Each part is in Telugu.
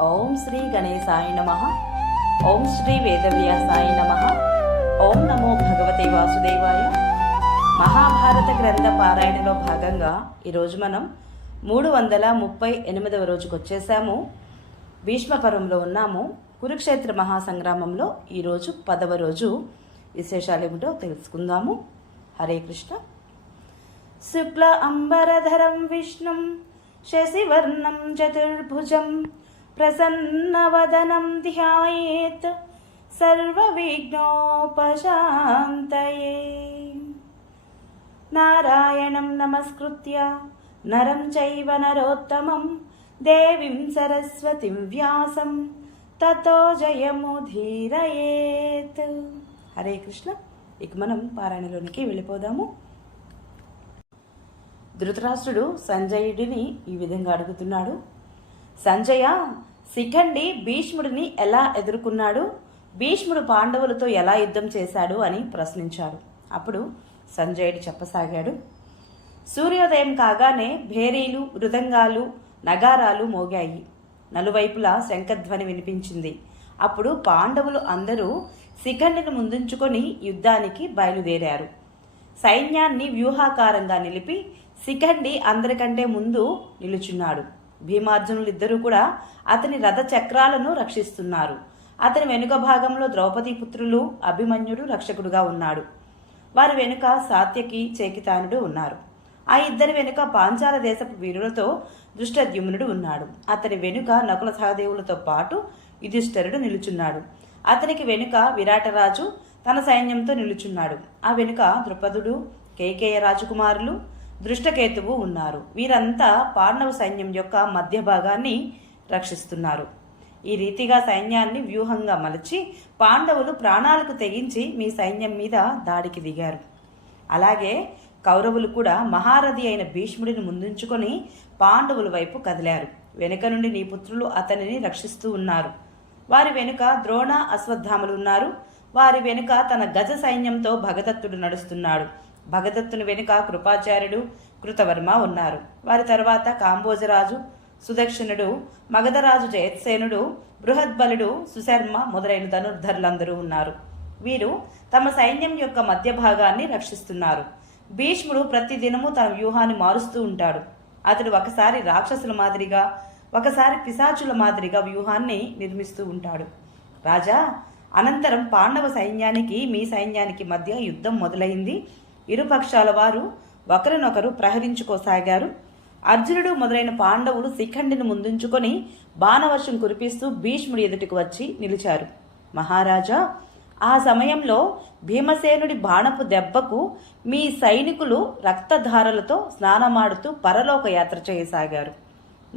ఓం శ్రీ గణేశాయ నమ. ఓం శ్రీ వేదవ్యాసాయ నమ. ఓం నమో భగవతే వాసుదేవాయ. మహాభారత గ్రంథ పారాయణలో భాగంగా ఈరోజు మనం మూడు వందల ముప్పై ఎనిమిదవ రోజుకు వచ్చేసాము. భీష్మపర్వంలో ఉన్నాము. కురుక్షేత్ర మహాసంగ్రామంలో ఈరోజు పదవ రోజు. విశేషాలు ఏమిటో తెలుసుకుందాము. హరే కృష్ణ. శుక్ల అంబరధరం విష్ణుం శశివర్ణం చతుర్భుజం ప్రసన్నవదనం ధ్యాయేత్ సర్వవిఘ్నోపశాంతయే నారాయణం నమస్కృత్య నరం చైవ నరోత్తమం దేవీం సరస్వతిం వ్యాసం తతో జయముధీరయేత్ హరే కృష్ణ ఇక మనం పారాయణలోనికి వెళ్ళిపోదాము. ధృతరాష్ట్రుడు సంజయుడిని ఈ విధంగా అడుగుతున్నాడు సంజయ శిఖండి భీష్ముడిని ఎలా ఎదుర్కొన్నాడు? భీష్ముడు పాండవులతో ఎలా యుద్ధం చేశాడు అని ప్రశ్నించాడు అప్పుడు సంజయుడు చెప్పసాగాడు. సూర్యోదయం కాగానే భేరీలు మృదంగాలు నగారాలు మోగాయి. నలువైపులా శంఖధ్వని వినిపించింది. అప్పుడు పాండవులు అందరూ శిఖండిని ముందుంచుకొని యుద్ధానికి బయలుదేరారు. సైన్యాన్ని వ్యూహాకారంగా నిలిపి శిఖండి అందరికంటే ముందు నిలుచున్నాడు. భీమార్జునులు ఇద్దరూ కూడా అతని రథ చక్రాలను రక్షిస్తున్నారు. అతని వెనుక భాగంలో ద్రౌపదీ పుత్రులు అభిమన్యుడు రక్షకుడుగా ఉన్నాడు. వారి వెనుక సాత్యకి చేకితానుడు ఉన్నారు. ఆ ఇద్దరి వెనుక పాంచాల దేశపు వీరులతో దృష్టద్యుమ్నుడు ఉన్నాడు. అతని వెనుక నకుల సహదేవులతో పాటు యుధిష్ఠరుడు నిలుచున్నాడు. అతనికి వెనుక విరాటరాజు తన సైన్యంతో నిలుచున్నాడు. ఆ వెనుక ద్రుపదుడు కేకేయ రాజకుమారులు దృష్టకేతువు ఉన్నారు. వీరంతా పాండవ సైన్యం యొక్క మధ్య భాగాన్ని రక్షిస్తున్నారు. ఈ రీతిగా సైన్యాన్ని వ్యూహంగా మలచి పాండవులు ప్రాణాలకు తెగించి మీ సైన్యం మీద దాడికి దిగారు. అలాగే కౌరవులు కూడా మహారథి అయిన భీష్ముడిని ముందుంచుకొని పాండవుల వైపు కదిలారు. వెనుక నుండి నీ పుత్రులు అతనిని రక్షిస్తూ ఉన్నారు. వారి వెనుక ద్రోణ అశ్వత్థాములు ఉన్నారు. వారి వెనుక తన గజ సైన్యంతో భగదత్తుడు నడుస్తున్నాడు. భగదత్తుని వెనుక కృపాచార్యుడు కృతవర్మ ఉన్నారు. వారి తర్వాత కాంబోజరాజు సుదక్షిణుడు మగధరాజు జయత్సేనుడు బృహద్బలుడు సుశర్మ మొదలైన ధనుర్ధరులందరూ ఉన్నారు. వీరు తమ సైన్యం యొక్క మధ్య భాగాన్ని రక్షిస్తున్నారు. భీష్ముడు ప్రతిదినము తన వ్యూహాన్ని మారుస్తూ ఉంటాడు. అతడు ఒకసారి రాక్షసుల మాదిరిగా ఒకసారి పిశాచుల మాదిరిగా వ్యూహాన్ని నిర్మిస్తూ ఉంటాడు. రాజా అనంతరం పాండవ సైన్యానికి మీ సైన్యానికి మధ్య యుద్ధం మొదలైంది. ఇరు పక్షాల వారు ఒకరినొకరు ప్రహరించుకోసాగారు. అర్జునుడు మొదలైన పాండవులు శిఖండిని ముందుంచుకొని బాణవర్షం కురిపిస్తూ భీష్ముడి ఎదుటికి వచ్చి నిలిచారు. మహారాజా ఆ సమయంలో భీమసేనుడి బాణపు దెబ్బకు మీ సైనికులు రక్తధారలతో స్నానమాడుతూ పరలోక యాత్ర చేయసాగారు.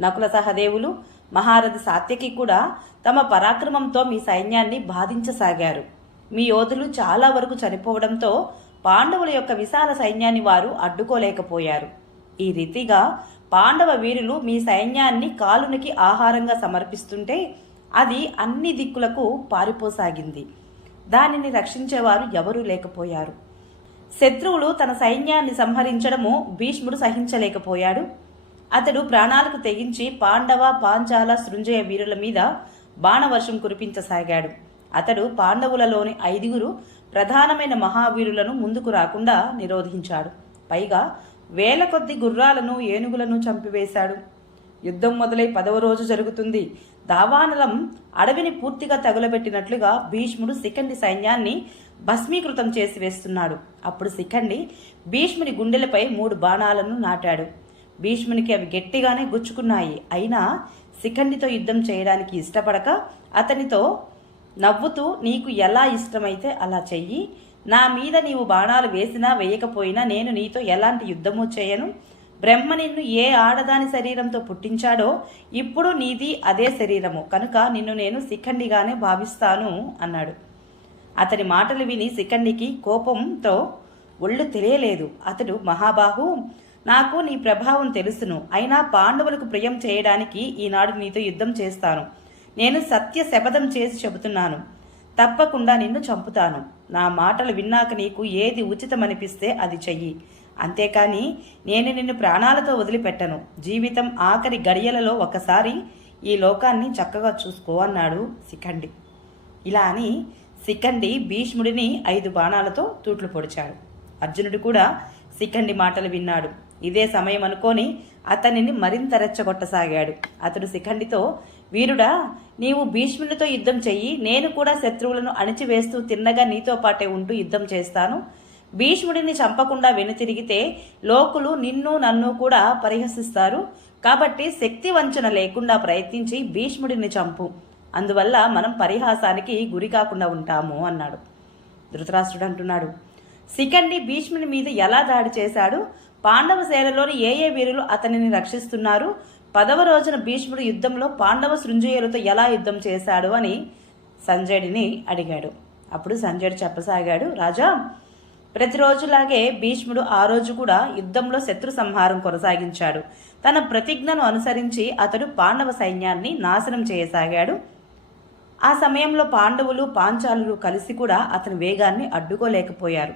నకుల సహదేవులు మహారథి సాత్యకి కూడా తమ పరాక్రమంతో మీ సైన్యాన్ని బాధించసాగారు. మీ యోధులు చాలా వరకు చనిపోవడంతో పాండవుల యొక్క విశాల సైన్యాన్ని వారు అడ్డుకోలేకపోయారు. ఈ రీతిగా పాండవ వీరులు మీ సైన్యాన్ని కాలునికి ఆహారంగా సమర్పిస్తుంటే అది అన్ని దిక్కులకు పారిపోసాగింది. దానిని రక్షించేవారు ఎవరూ లేకపోయారు. శత్రువులు తన సైన్యాన్ని సంహరించడము భీష్ముడు సహించలేకపోయాడు. అతడు ప్రాణాలకు తెగించి పాండవ పాంచాల సృంజయ వీరుల మీద బాణవర్షం కురిపించసాగాడు. అతడు పాండవులలోని ఐదుగురు ప్రధానమైన మహావీరులను ముందుకు రాకుండా నిరోధించాడు. పైగా వేల కొద్ది గుర్రాలను ఏనుగులను చంపివేశాడు. యుద్ధం మొదలై పదవ రోజు జరుగుతుంది. దావానలం అడవిని పూర్తిగా తగులబెట్టినట్లుగా భీష్ముడు శిఖండి సైన్యాన్ని భస్మీకృతం చేసి వేస్తున్నాడు. అప్పుడు శిఖండి భీష్ముని గుండెలపై మూడు బాణాలను నాటాడు. భీష్మునికి అవి గట్టిగానే గుచ్చుకున్నాయి. అయినా శిఖండితో యుద్ధం చేయడానికి ఇష్టపడక అతనితో నవ్వుతూ నీకు ఎలా ఇష్టమైతే అలా చెయ్యి. నా మీద నీవు బాణాలు వేసినా వేయకపోయినా నేను నీతో ఎలాంటి యుద్ధము చేయను. బ్రహ్మ నిన్ను ఏ ఆడదాని శరీరంతో పుట్టించాడో ఇప్పుడు నీది అదే శరీరము. కనుక నిన్ను నేను శిఖండిగానే భావిస్తాను అన్నాడు. అతని మాటలు విని శిఖండికి కోపంతో ఒళ్ళు తెలియలేదు. అతడు మహాబాహు నాకు నీ ప్రభావం తెలుసును. అయినా పాండవులకు ప్రియం చేయడానికి ఈనాడు నీతో యుద్ధం చేస్తాను. నేను సత్య శపథం చేసి చెబుతున్నాను. తప్పకుండా నిన్ను చంపుతాను. నా మాటలు విన్నాక నీకు ఏది ఉచితమనిపిస్తే అది చెయ్యి. అంతేకాని నేను నిన్ను ప్రాణాలతో వదిలిపెట్టను. జీవితం ఆఖరి గడియలలో ఒకసారి ఈ లోకాన్ని చక్కగా చూసుకో అన్నాడు శిఖండి. ఇలా అని శిఖండి భీష్ముడిని ఐదు బాణాలతో తూట్లు పొడిచాడు. అర్జునుడు కూడా శిఖండి మాటలు విన్నాడు. ఇదే సమయం అనుకొని అతనిని మరింత రెచ్చగొట్టసాగాడు. అతడు శిఖండితో వీరుడా నీవు భీష్మునితో యుద్ధం చెయ్యి నేను కూడా శత్రువులను అణిచివేస్తూ తిన్నగా నీతో పాటే ఉంటూ యుద్ధం చేస్తాను. భీష్ముడిని చంపకుండా వెనుతిరిగితే లోకులు నిన్ను నన్ను కూడా పరిహసిస్తారు. కాబట్టి శక్తి వంచన లేకుండా ప్రయత్నించి భీష్ముడిని చంపు. అందువల్ల మనం పరిహాసానికి గురి కాకుండా ఉంటాము అన్నాడు. ధృతరాష్ట్రుడు అంటున్నాడు శిఖండి భీష్ముని మీద ఎలా దాడి చేశాడు? పాండవ సేనలోని ఏ ఏ వీరులు అతనిని రక్షిస్తున్నారు? పదవ రోజున భీష్ముడు యుద్ధంలో పాండవ శృంజయులతో ఎలా యుద్ధం చేశాడు అని సంజయుడిని అడిగాడు. అప్పుడు సంజయుడు చెప్పసాగాడు రాజా ప్రతిరోజులాగే భీష్ముడు ఆ రోజు కూడా యుద్ధంలో శత్రు సంహారం కొనసాగించాడు. తన ప్రతిజ్ఞను అనుసరించి అతడు పాండవ సైన్యాన్ని నాశనం చేయసాగాడు. ఆ సమయంలో పాండవులు పాంచాలులు కలిసి కూడా అతని వేగాన్ని అడ్డుకోలేకపోయారు.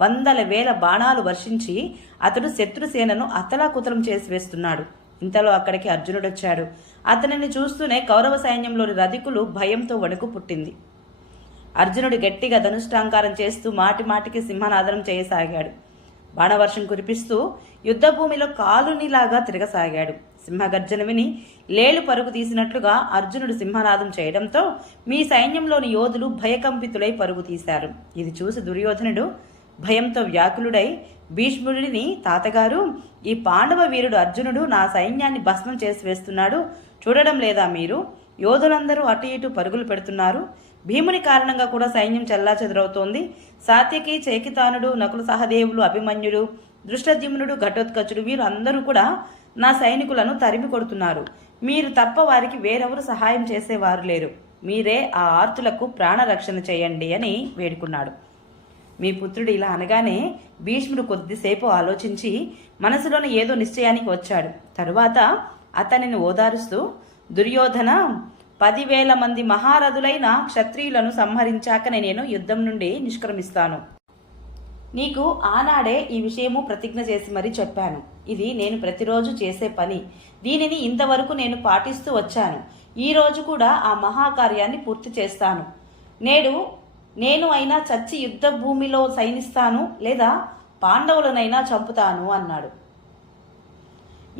వందల వేల బాణాలు వర్షించి అతడు శత్రుసేనను అతలాకుతలం చేసి వేస్తున్నాడు ఇంతలో అక్కడికి అర్జునుడొచ్చాడు అతనిని చూస్తూనే కౌరవ సైన్యంలోని రధికులు భయంతో వణుకు పుట్టింది. అర్జునుడు గట్టిగా ధనుష్టాంకారం చేస్తూ మాటి మాటికి సింహనాదనం చేయసాగాడు. బాణవర్షం కురిపిస్తూ యుద్ధభూమిలో కాలునిలాగా తిరగసాగాడు. సింహగర్జన విని లేలు పరుగు తీసినట్లుగా అర్జునుడు సింహనాదం చేయడంతో మీ సైన్యంలోని యోధులు భయకంపితులై పరుగు తీశారు. ఇది చూసి దుర్యోధనుడు భయంతో వ్యాకులుడై భీష్ముడిని తాతగారు ఈ పాండవ వీరుడు అర్జునుడు నా సైన్యాన్ని భస్మం చేసి వేస్తున్నాడు. చూడడం లేదా మీరు? యోధులందరూ అటు ఇటు పరుగులు పెడుతున్నారు. భీముని కారణంగా కూడా సైన్యం చెల్లాచెదరవుతోంది. సాత్యకి చేకితానుడు నకుల సహదేవులు అభిమన్యుడు దృష్టద్యుమ్నుడు ఘటోత్కచుడు వీరు అందరూ కూడా నా సైనికులను తరిమి కొడుతున్నారు. మీరు తప్ప వారికి వేరెవరు సహాయం చేసేవారు లేరు. మీరే ఆ ఆర్తులకు ప్రాణరక్షణ చేయండి అని వేడుకున్నాడు. మీ పుత్రుడు ఇలా అనగానే భీష్ముడు కొద్దిసేపు ఆలోచించి మనసులోని ఏదో నిశ్చయానికి వచ్చాడు. తరువాత అతనిని ఓదారుస్తూ దుర్యోధన పదివేల మంది మహారథులైన క్షత్రియులను సంహరించాకనే నేను యుద్ధం నుండి నిష్క్రమిస్తాను. నీకు ఆనాడే ఈ విషయము ప్రతిజ్ఞ చేసి మరీ చెప్పాను. ఇది నేను ప్రతిరోజు చేసే పని. దీనిని ఇంతవరకు నేను పాటిస్తూ వచ్చాను. ఈ రోజు కూడా ఆ మహాకార్యాన్ని పూర్తి చేస్తాను. నేడు నేను అయినా చచ్చి యుద్ధ భూమిలో సైనిస్తాను లేదా పాండవులనైనా చంపుతాను అన్నాడు.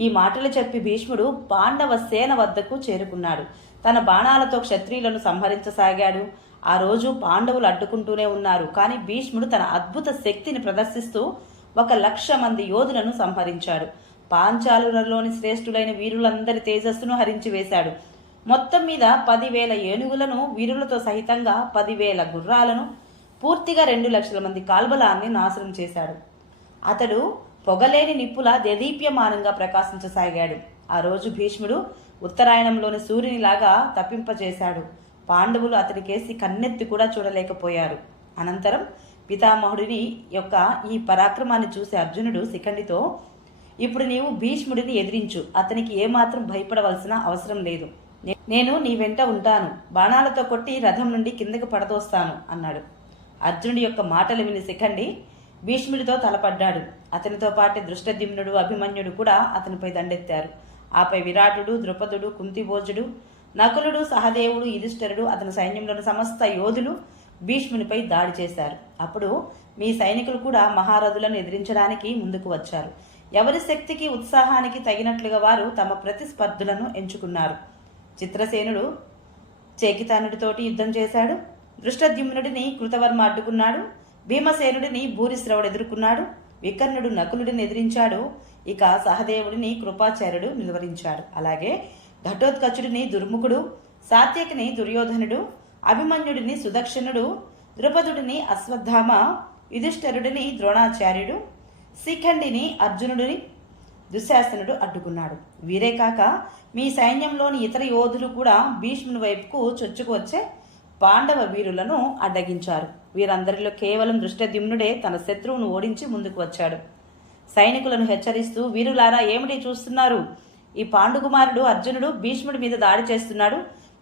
ఈ మాటలు చెప్పి భీష్ముడు పాండవ సేన వద్దకు చేరుకున్నాడు. తన బాణాలతో క్షత్రియులను సంహరించసాగాడు. ఆ రోజు పాండవులు అడ్డుకుంటూనే ఉన్నారు. కానీ భీష్ముడు తన అద్భుత శక్తిని ప్రదర్శిస్తూ ఒక లక్ష మంది యోధులను సంహరించాడు. పాంచాలులలోని శ్రేష్ఠులైన వీరులందరి తేజస్సును హరించి వేశాడు. మొత్తం మీద పదివేల ఏనుగులను వీరులతో సహితంగా పదివేల గుర్రాలను పూర్తిగా రెండు లక్షల మంది కాల్బలాన్ని నాశనం చేశాడు. అతడు పొగలేని నిప్పుల దేదీప్యమానంగా ప్రకాశించసాగాడు. ఆ రోజు భీష్ముడు ఉత్తరాయణంలోని సూర్యునిలాగా తప్పింపజేశాడు. పాండవులు అతనికేసి కన్నెత్తి కూడా చూడలేకపోయారు. అనంతరం పితామహుడిని యొక్క ఈ పరాక్రమాన్ని చూసి అర్జునుడు శిఖండితో ఇప్పుడు నీవు భీష్ముడిని ఎదిరించు. అతనికి ఏమాత్రం భయపడవలసిన అవసరం లేదు. నేను నీ వెంట ఉంటాను. బాణాలతో కొట్టి రథం నుండి కిందకు పడదోస్తాను అన్నాడు. అర్జునుడి యొక్క మాటలు విని శిఖండి భీష్ముడితో తలపడ్డాడు. అతనితో పాటు దృష్టద్యుమ్నుడు అభిమన్యుడు కూడా అతనిపై దండెత్తారు. ఆపై విరాటుడు ద్రుపదుడు కుంతిభోజుడు నకులుడు సహదేవుడు యుధిష్ఠరుడు అతని సైన్యంలోని సమస్త యోధులు భీష్మునిపై దాడి చేశారు. అప్పుడు మీ సైనికులు కూడా మహారథులను ఎదిరించడానికి ముందుకు వచ్చారు. ఎవరి శక్తికి ఉత్సాహానికి తగినట్లుగా వారు తమ ప్రతిస్పర్ధులను ఎంచుకున్నారు. చిత్రసేనుడు చేకితానుడితోటి యుద్ధం చేశాడు. దృష్టద్యుమ్నుడిని కృతవర్మ అడ్డుకున్నాడు. భీమసేనుడిని భూరిశ్రవుడు ఎదుర్కొన్నాడు. వికర్ణుడు నకులుడిని ఎదిరించాడు. ఇక సహదేవుడిని కృపాచార్యుడు నిలువరించాడు. అలాగే ఘటోత్కచుడిని దుర్ముఖుడు సాత్యకిని దుర్యోధనుడు అభిమన్యుడిని సుదక్షిణుడు ద్రుపదుడిని అశ్వత్థామ యుధిష్ఠరుడిని ద్రోణాచార్యుడు శిఖండిని అర్జునుడిని దుశ్శాసనుడు అడ్డుకున్నాడు. వీరే కాక మీ సైన్యంలోని ఇతర యోధులు కూడా భీష్ముని వైపుకు చొచ్చుకు వచ్చే పాండవ వీరులను అడ్డగించారు. వీరందరిలో కేవలం దృష్టద్యుమ్నుడే తన శత్రువును ఓడించి ముందుకు వచ్చాడు. సైనికులను హెచ్చరిస్తూ వీరులారా ఏమిటి చూస్తున్నారు? ఈ పాండుకుమారుడు అర్జునుడు భీష్ముడి మీద దాడి చేస్తున్నాడు.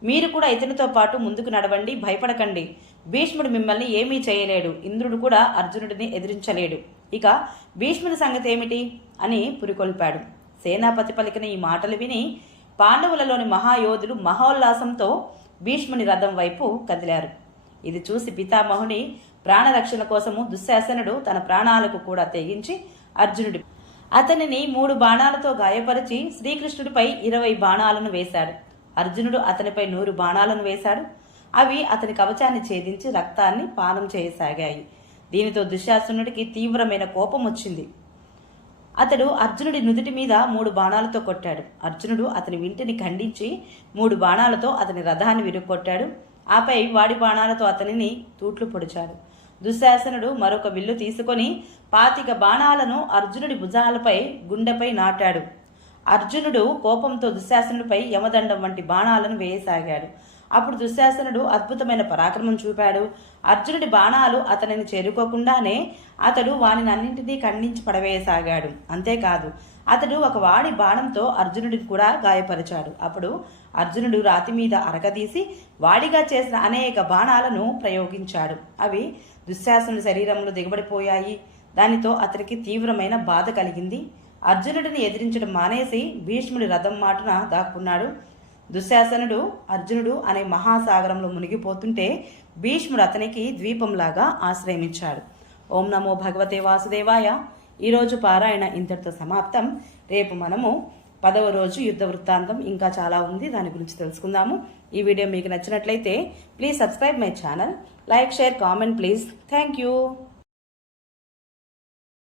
మీరు కూడా ఇతనితో పాటు ముందుకు నడవండి భయపడకండి. భీష్ముడు మిమ్మల్ని ఏమీ చేయలేడు. ఇంద్రుడు కూడా అర్జునుడిని ఎదిరించలేడు. ఇక భీష్ముడి సంగతి ఏమిటి? అని పురికొల్పాడు. సేనాపతి పలికిన ఈ మాటలు విని పాండవులలోని మహాయోధులు మహోల్లాసంతో భీష్ముని రథం వైపు కదిలారు. ఇది చూసి పితామహుని ప్రాణరక్షణ కోసము దుశ్శాసనుడు తన ప్రాణాలకు కూడా తెగించి అర్జునుడి అతనిని మూడు బాణాలతో గాయపరిచి శ్రీకృష్ణుడిపై ఇరవై బాణాలను వేశాడు. అర్జునుడు అతనిపై నూరు బాణాలను వేశాడు. అవి అతని కవచాన్ని ఛేదించి రక్తాన్ని పానం చేయసాగాయి. దీనితో దుశ్శాసనుడికి తీవ్రమైన కోపం వచ్చింది. అతడు అర్జునుడి నుదుటి మీద మూడు బాణాలతో కొట్టాడు. అర్జునుడు అతని వింటిని ఖండించి మూడు బాణాలతో అతని రథాన్ని విరుక్కొట్టాడు ఆపై వాడి బాణాలతో అతనిని తూట్లు పొడిచాడు. దుశ్శాసనుడు మరొక విల్లు తీసుకొని పాతిక బాణాలను అర్జునుడి భుజాలపై గుండెపై నాటాడు. అర్జునుడు కోపంతో దుశ్శాసనుడిపై యమదండం వంటి బాణాలను వేయసాగాడు. అప్పుడు దుశ్శాసనుడు అద్భుతమైన పరాక్రమం చూపాడు. అర్జునుడి బాణాలు అతనిని చేరుకోకుండానే అతడు వానినన్నింటినీ ఖండించి పడవేయసాగాడు. అంతేకాదు అతడు ఒక వాడి బాణంతో అర్జునుడిని కూడా గాయపరిచాడు. అప్పుడు అర్జునుడు రాతి మీద అరకదీసి వాడిగా చేసిన అనేక బాణాలను ప్రయోగించాడు. అవి దుశ్శాసనుడి శరీరంలో దిగబడిపోయాయి. దానితో అతనికి తీవ్రమైన బాధ కలిగింది. అర్జునుడిని ఎదిరించడం మానేసి భీష్ముడి రథం మాటున దాక్కున్నాడు. దుశ్శాసనుడు అర్జునుడు అనే మహాసాగరంలో మునిగిపోతుంటే భీష్ముడు అతనికి ద్వీపంలాగా ఆశ్రయమిచ్చాడు ఓం నమో భగవతే వాసుదేవాయ. ఈరోజు పారాయణ ఇంతటితో సమాప్తం. రేపు మనము పదవ రోజు యుద్ధ వృత్తాంతం ఇంకా చాలా ఉంది దాని గురించి తెలుసుకుందాము. ఈ వీడియో మీకు నచ్చినట్లయితే please subscribe my channel. Like share comment please. Thank you.